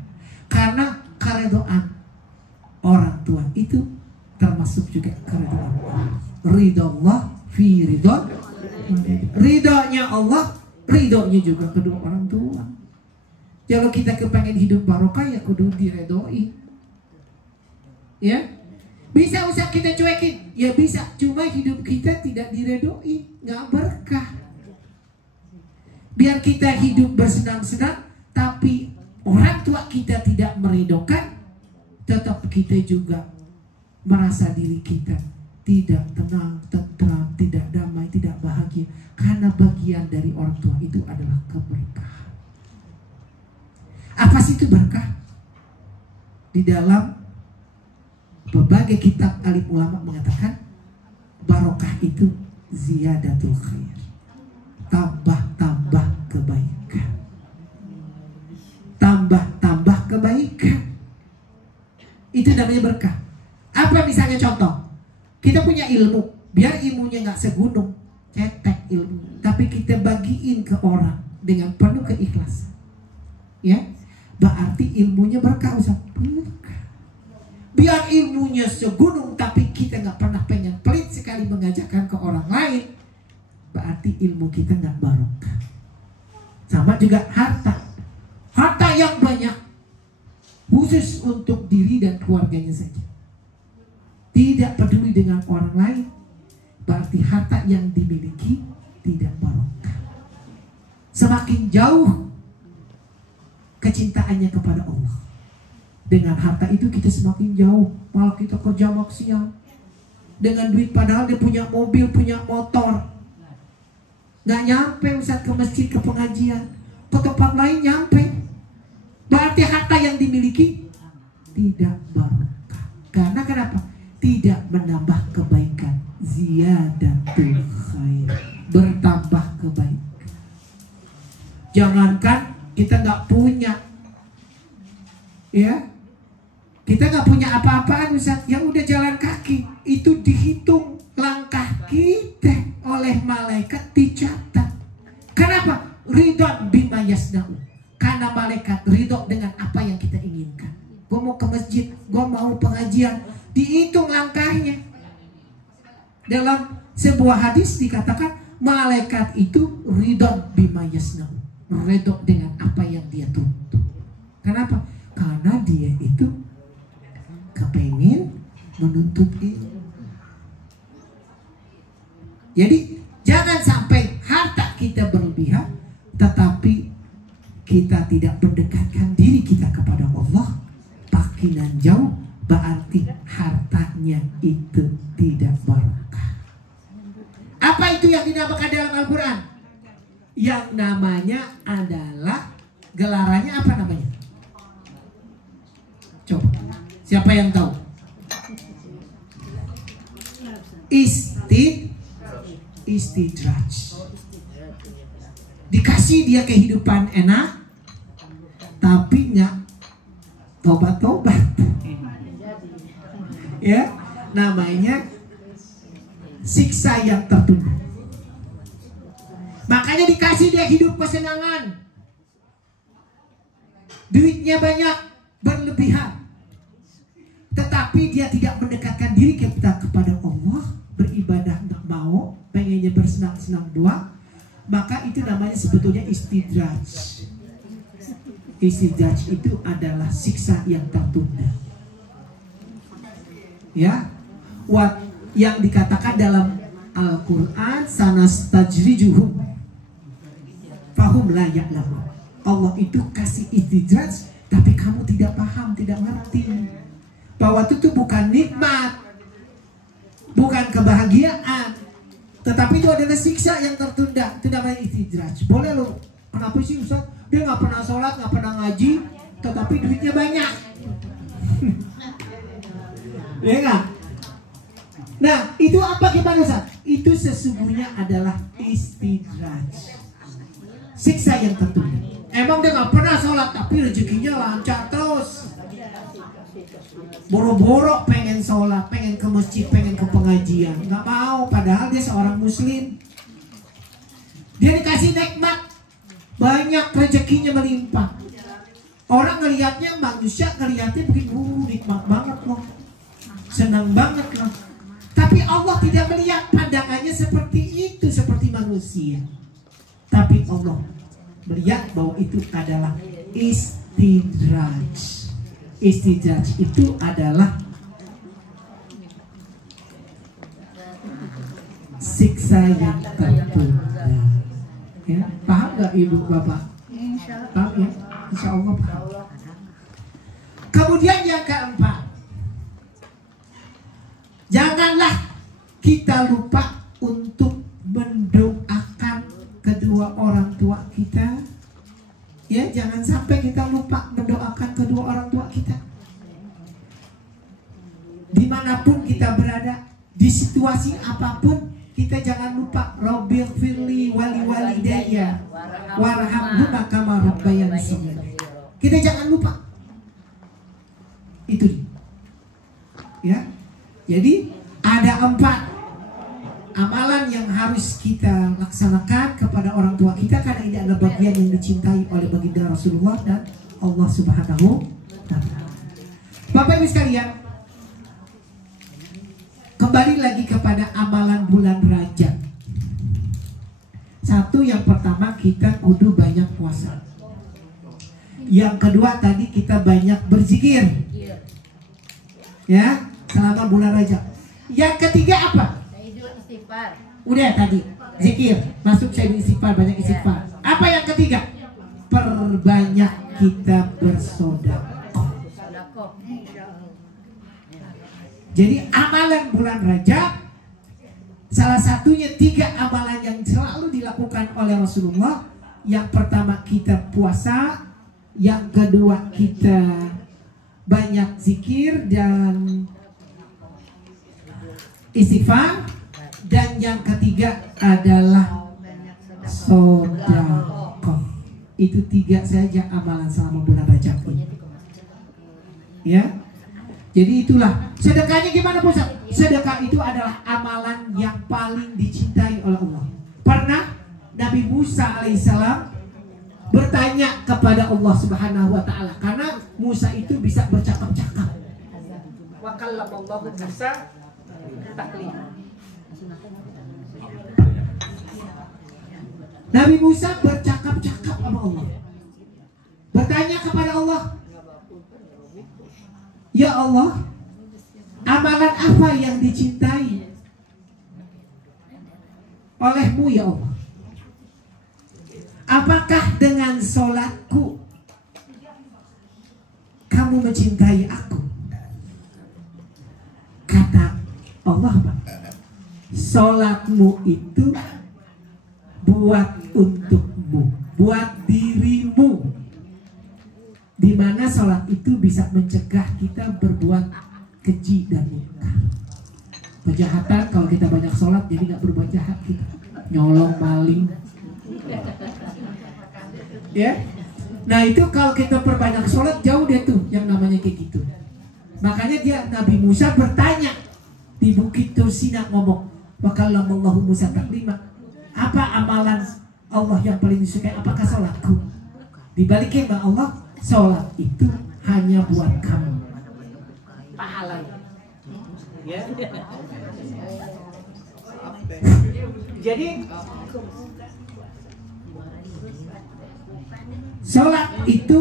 Karena keridhaan orang tua itu termasuk juga keridhaan Allah. Ridallah fi ridha. Ridhonya Allah, ridhonya juga kedua orang tua. Kalau kita kepengen hidup barokah, ya kudu diredoi. Ya, bisa usah kita cuekin, ya bisa. Cuma hidup kita tidak diredoi, nggak berkah. Biar kita hidup bersenang-senang, tapi orang tua kita tidak meridhokan, tetap kita juga merasa diri kita tidak tenang, tentram, tidak damai, tidak bahagia. Karena bagian dari orang tua itu adalah keberkahan. Apa sih itu berkah? Di dalam berbagai kitab alim ulama mengatakan barokah itu ziyadatul khair, tambah-tambah kebaikan, tambah-tambah kebaikan. Itu namanya berkah. Apa misalnya contoh? Kita punya ilmu, biar ilmunya nggak segunung, cetek ilmu, tapi kita bagiin ke orang dengan penuh keikhlasan, ya, berarti ilmunya berkah, Ustaz. Berkah. Biar ilmunya segunung, tapi kita nggak pernah pengen pelit sekali mengajarkan ke orang lain, berarti ilmu kita nggak barokah. Sama juga harta, harta yang banyak khusus untuk diri dan keluarganya saja, tidak peduli dengan orang lain, berarti harta yang dimiliki tidak barokah. Semakin jauh kecintaannya kepada Allah, dengan harta itu kita semakin jauh. Malah kita kerja maksiat, dengan duit padahal dia punya mobil, punya motor. Nggak nyampe Ustaz ke masjid, ke pengajian. Ke tempat lain nyampe. Berarti harta yang dimiliki tidak barokah. Karena kenapa? Tidak menambah kebaikan. Ziyadatul khair, bertambah kebaikan. Jangankan kita nggak punya, ya, kita nggak punya apa-apaan Ustaz, yang udah jalan kaki itu dihitung langkah kita oleh malaikat, dicatat. Kenapa? Ridwan bima yasna'u. Karena malaikat ridho dengan apa yang kita inginkan. Gue mau ke masjid, gue mau pengajian, dihitung langkahnya. Dalam sebuah hadis dikatakan malaikat itu ridwan bima yasna'u, ridho dengan apa yang dia tuntut. Kenapa? Karena dia itu kepengen menuntut ilmu. Jadi jangan sampai harta kita berlebihan, tetapi kita tidak mendekatkan diri kita kepada Allah. Pakinan jauh, berarti hartanya itu tidak barokah. Apa itu yang dinamakan dalam Al-Quran? Yang namanya adalah, gelarannya apa namanya? Coba, siapa yang tahu? Istidraj. Dikasih dia kehidupan enak, tapi nggak tobat-tobat. Ya, namanya siksa yang tertunda. Makanya dikasih dia hidup kesenangan, duitnya banyak, berlebihan, tetapi dia tidak mendekatkan diri kita kepada Allah, beribadah nggak mau, pengennya bersenang-senang doang. Maka itu namanya sebetulnya istidraj. Istidraj itu adalah siksa yang tertunda. Ya, yang dikatakan dalam Al-Quran, sanastajrijuhum fahum la ya'lamun. Allah itu kasih istidraj, tapi kamu tidak paham, tidak ngerti bahwa itu bukan nikmat, bukan kebahagiaan, tetapi itu adalah siksa yang tertunda. Itu namanya istidraj. Boleh loh. Kenapa sih Ustaz? Dia nggak pernah sholat, nggak pernah ngaji, tetapi duitnya banyak. Ya nggak? Nah, itu apa gimana Ustaz? Itu sesungguhnya adalah istidraj, siksa yang tertunda. Emang dia nggak pernah sholat, tapi rezekinya lancar terus. Boro-boro pengen sholat, pengen ke masjid, pengen ke pengajian, nggak mau, padahal dia seorang muslim. Dia dikasih nikmat banyak, rezekinya melimpah. Orang ngelihatnya, manusia ngelihatnya begini, nikmat banget loh, senang banget loh. Tapi Allah tidak melihat pandangannya seperti itu, seperti manusia. Tapi Allah melihat bahwa itu adalah istidraj. Istidraj itu adalah siksa yang tertunda. Ya, paham gak ibu bapak? Paham ya? Insya Allah paham. Kemudian yang keempat, janganlah kita lupa untuk mendoakan kedua orang tua kita. Ya, jangan sampai kita lupa mendoakan kedua orang tua kita. Dimanapun kita berada, di situasi apapun, kita jangan lupa Rabbil firli wali walidayya warhamhuma kama rabbayani shaghira. Kita jangan lupa itu. Ya. Jadi ada 4 amalan yang harus kita laksanakan kepada orang tua kita, karena ini adalah bagian yang dicintai oleh baginda Rasulullah dan Allah Subhanahu wa ta'ala. Bapak Ibu sekalian, kembali lagi kepada amalan bulan Rajab. Satu, yang pertama kita kudu banyak puasa. Yang kedua tadi kita banyak berzikir. Ya, selama bulan Rajab. Yang ketiga apa? Udah tadi zikir, masuk saya istighfar, banyak istighfar. Apa yang ketiga? Perbanyak kita bersedekah. Jadi amalan bulan Rajab, salah satunya 3 amalan yang selalu dilakukan oleh Rasulullah. Yang pertama kita puasa, yang kedua kita banyak zikir dan istighfar, dan yang ketiga adalah sedekah. Itu 3 saja amalan selama bulan Rajab ini. Ya. Jadi itulah sedekahnya gimana Ustaz? Sedekah itu adalah amalan yang paling dicintai oleh Allah. Pernah Nabi Musa alaihissalam bertanya kepada Allah Subhanahu wa taala, karena Musa itu bisa bercakap-cakap. Wa kallamallahu Musa taklima. Nabi Musa bercakap-cakap sama Allah. Bertanya kepada Allah, ya Allah, amalan apa yang dicintai olehmu ya Allah? Apakah dengan sholatku kamu mencintai aku? Kata Allah, sholatmu itu buat untukmu, buat dirimu. Dimana sholat itu bisa mencegah kita berbuat keji dan munkar. Kejahatan, kalau kita banyak sholat jadi nggak berbuat jahat kita, nyolong, maling. Ya, nah itu kalau kita perbanyak sholat jauh deh tuh yang namanya kayak gitu. Makanya dia Nabi Musa bertanya di Bukit Tursina ngomong, wakallamallahu Musa taklima. Apa amalan Allah yang paling disukai? Apakah sholatku? Dibalikin bang Allah, sholat itu hanya buat kamu. Pahala. Ya. Jadi sholat itu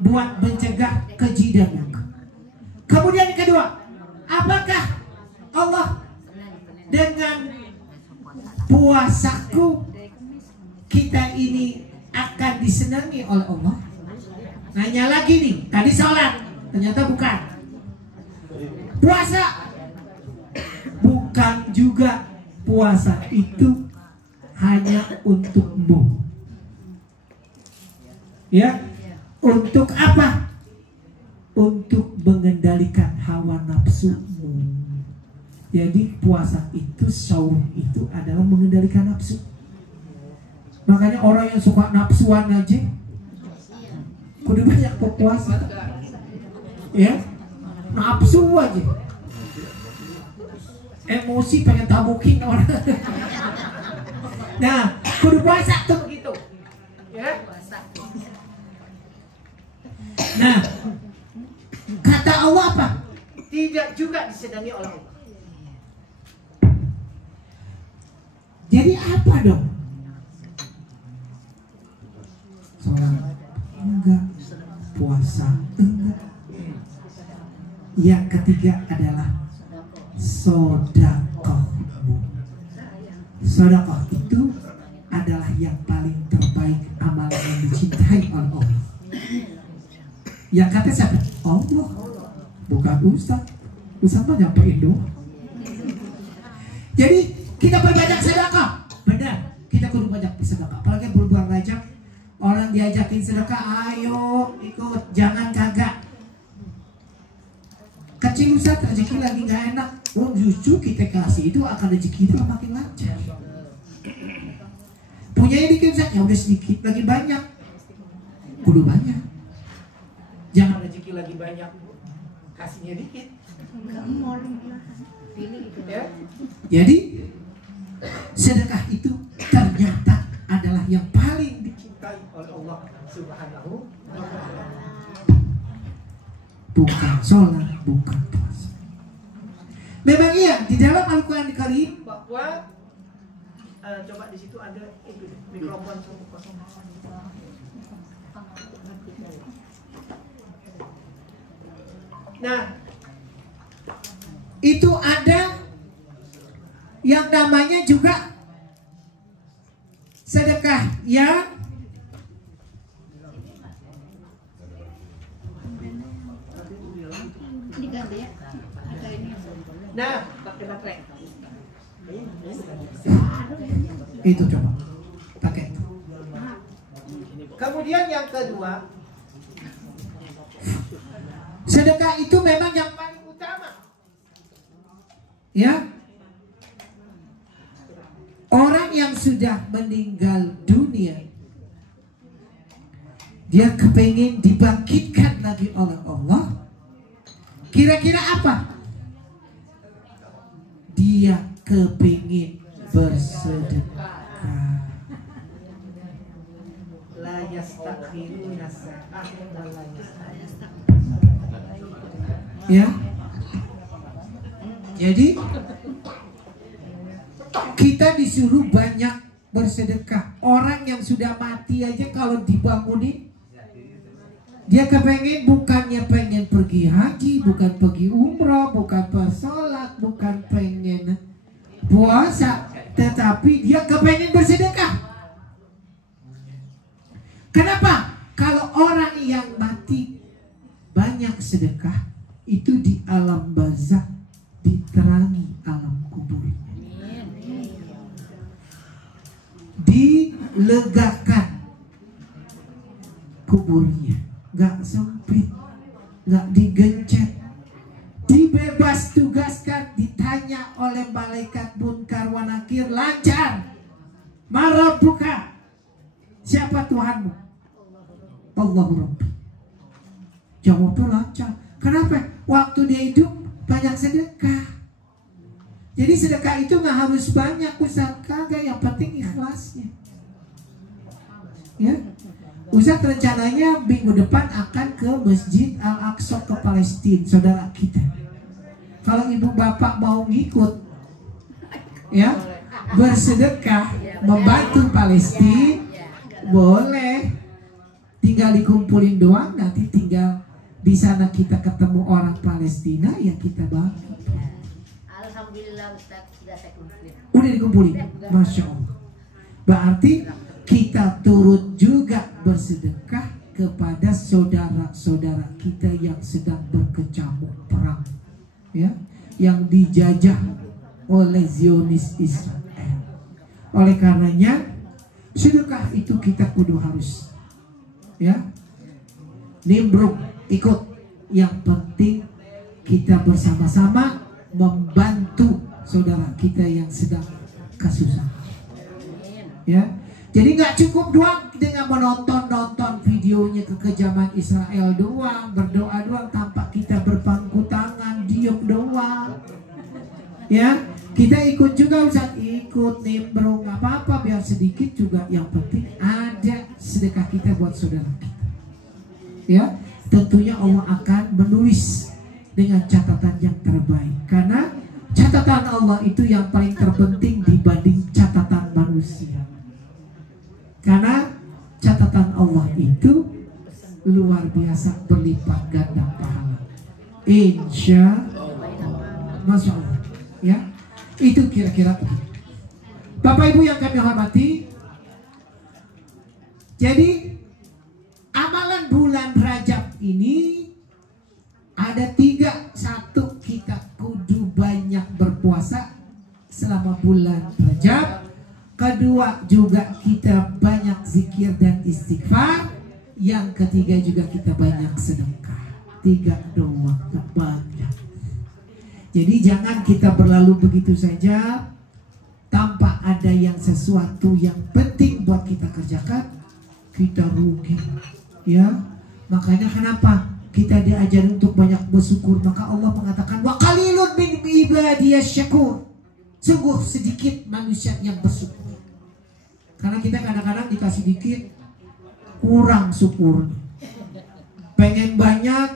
buat mencegah keji dan munkar. Kemudian yang kedua, apakah Allah dengan puasaku kita ini akan disenangi oleh Allah? Nanya lagi nih, tadi sholat, ternyata bukan. Puasa, bukan juga. Puasa itu hanya untukmu. Ya, untuk apa? Untuk mengendalikan hawa nafsumu. Jadi puasa itu, saum itu adalah mengendalikan nafsu. Makanya orang yang suka nafsuan aja kudu banyak puasa. Ya, nafsu aja. Emosi pengen tabukin orang. Nah, kudu puasa tuh begitu. Ya. Nah, kata Allah apa? Tidak juga disenangi oleh Allah. Jadi apa dong? Sholat enggak, puasa enggak. Yang ketiga adalah sedekahmu. Sedekah itu adalah yang paling terbaik amalan yang dicintai oleh Allah. Yang kata siapa? Allah, bukan Ustaz. Ustaz mah nyampein doang. Jadi kita perbanyak sedekah. Benar, kita kudu banyak sedekah. Apalagi bulan Rajab, orang diajakin sedekah, ayo ikut, jangan kagak. Kecil Ustaz, rezeki lagi nggak enak. Oh, justru kita kasih itu akan rezeki itu makin lancar. Punyanya dikit Ustaz, ya udah sedikit, lagi banyak. Kudu banyak. Jangan rezeki lagi banyak, kasihnya dikit. Ya. Jadi sedekah itu ternyata adalah yang paling dicintai oleh Allah Subhanahu wa ta'ala. Bukan sholat, bukan puasa. Memang iya di dalam Al-Quran Al-Karim bahwa coba di situ ada itu mikrofon kosong. Nah, itu ada yang namanya juga sedekah yang Nah, itu coba pakai itu. Kemudian yang kedua, sedekah itu memang yang paling utama. Ya, orang yang sudah meninggal dunia, dia kepingin dibangkitkan lagi oleh Allah. Kira-kira apa? Dia kepingin bersedekah. la yastakhiruna sa'ah wa la yastaqdimun. Ya. Jadi kita disuruh banyak bersedekah. Orang yang sudah mati aja kalau dibangunin, dia kepengen, bukannya pengen pergi haji, bukan pergi umroh, bukan bersolat, bukan pengen puasa, tetapi dia kepengen bersedekah. Kenapa? Kalau orang yang mati banyak sedekah, itu di alam barzakh diterangi alam kuburnya, dilegakan kuburnya, gak sempit, gak digencet, dibebas tugaskan, ditanya oleh malaikat munkar wa nakir, lancar. Marabuka, siapa Tuhanmu? Allahu Rabbi. Jawabnya lancar. Kenapa? Waktu dia hidup banyak sedekah. Jadi sedekah itu nggak harus banyak, Ustaz, kagak, yang penting ikhlasnya. Ya, Ustaz rencananya minggu depan akan ke Masjid Al-Aqsa ke Palestina, saudara kita. Kalau ibu bapak mau ngikut, ya, bersedekah membantu Palestina, boleh. Tinggal dikumpulin doang, nanti tinggal di sana kita ketemu orang Palestina, ya kita bagi. Alhamdulillah Ustaz, sudah saya kumpulin. Udah dikumpulin, Masya Allah. Berarti kita turut juga bersedekah kepada saudara-saudara kita yang sedang berkecamuk perang, ya, yang dijajah oleh Zionis Israel. Oleh karenanya sedekah itu kita kudu harus, ya, nimbrung, ikut. Yang penting kita bersama-sama membantu saudara kita yang sedang kesusahan, ya. Jadi nggak cukup doang dengan menonton videonya kekejaman Israel doang, berdoa doang tanpa kita berpangku tangan, diem doang, ya. Kita ikut juga, Ustaz, ikut nimbrung, nggak apa-apa, biar sedikit juga, yang penting ada sedekah kita buat saudara kita, ya. Tentunya Allah akan menulis dengan catatan yang terbaik, karena catatan Allah itu yang paling terpenting dibanding catatan manusia. Karena catatan Allah itu luar biasa, berlipat ganda pahala, insya Allah. Masya Allah, ya. Itu kira-kira begitu. Bapak Ibu yang kami hormati, jadi amalan bulan Rajab ini ada 3. 1, kita kudu banyak berpuasa selama bulan Rajab. 2, juga kita banyak zikir dan istighfar. Yang 3 juga kita banyak sedekah. 3 doang, tak banyak. Jadi jangan kita berlalu begitu saja tanpa ada yang sesuatu yang penting buat kita kerjakan, kita rugi, ya. Makanya kenapa kita diajar untuk banyak bersyukur? Maka Allah mengatakan, wa qalilun min ibadiyas syakur. Sungguh sedikit manusia yang bersyukur. Karena kita kadang-kadang dikasih dikit, kurang syukur. Pengen banyak,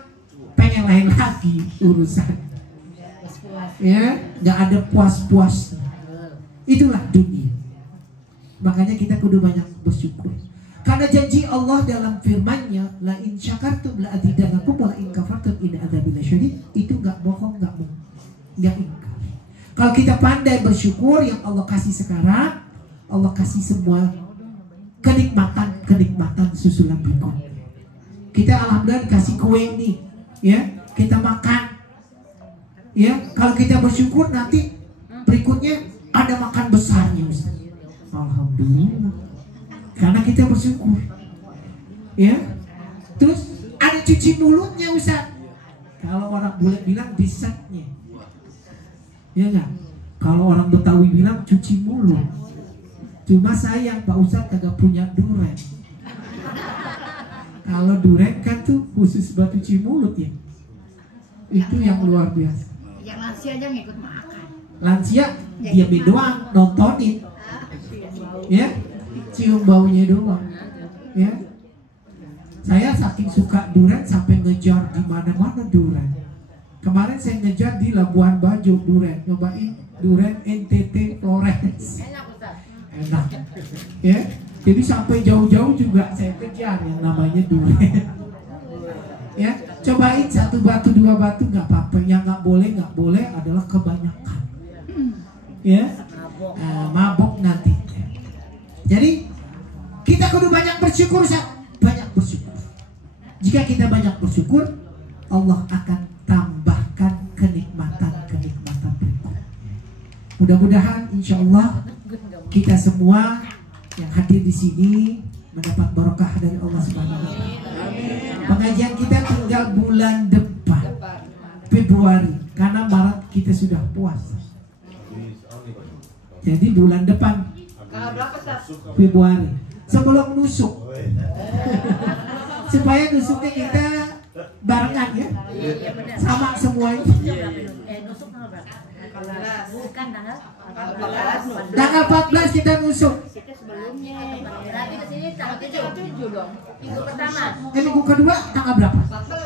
pengen lain lagi urusan, ya, nggak ada puas-puasnya. Itulah dunia. Makanya kita kudu banyak bersyukur. Karena janji Allah dalam firman-Nya, la in syakartum la azidannakum wa la in kafartum inna adzabi lasyadid. Itu nggak bohong, nggak ingkar. Kalau kita pandai bersyukur, yang Allah kasih sekarang, Allah kasih semua kenikmatan susulan berikutnya. Kita alhamdulillah dikasih kue nih, ya, kita makan, Ya, kalau kita bersyukur nanti berikutnya ada makan besarnya Ustaz. Alhamdulillah. Karena kita bersyukur. Ya. Terus ada cuci mulutnya Ustaz. Kalau orang bule bilang disatnya. Ya enggak? Kalau orang Betawi bilang cuci mulut. Cuma sayang Pak Ustaz kagak punya duren. Kalau duren kan tuh khusus buat cuci mulut ya. Itu yang luar biasa. Yang lansia aja ngikut makan. Lansia dia doang nontonin. Ya, cium baunya doang. Ya. Saya saking suka duren sampai ngejar di mana-mana duren. Kemarin saya ngejar di Labuan Bajo duren, nyobain duren NTT Flores. Enak Ustaz. Enak. Ya. Jadi sampai jauh-jauh juga saya kejar yang namanya duren. Ya, cobain 1 batu 2 batu nggak apa-apa. Yang nggak boleh adalah kebanyakan. Ya, mabok nanti. Jadi kita kudu banyak bersyukur, banyak bersyukur. Jika kita banyak bersyukur, Allah akan tambahkan kenikmatan-kenikmatan berikutnya. Mudah-mudahan, insya Allah kita semua yang hadir di sini mendapat barokah dari Allah Subhanahu wa Ta'ala. Pengajian kita tinggal bulan depan, Februari, karena Maret kita sudah puasa. Jadi bulan depan, Februari, sebelum nusuk, supaya nusuknya kita barengan ya, sama semuanya. Nusuk tanggal berapa? Bukan tanggal Tanggal 14 kita nusuk. sebelumnya. Berarti ke sini tanggal 7 dong. Minggu pertama. Minggu kedua tanggal berapa?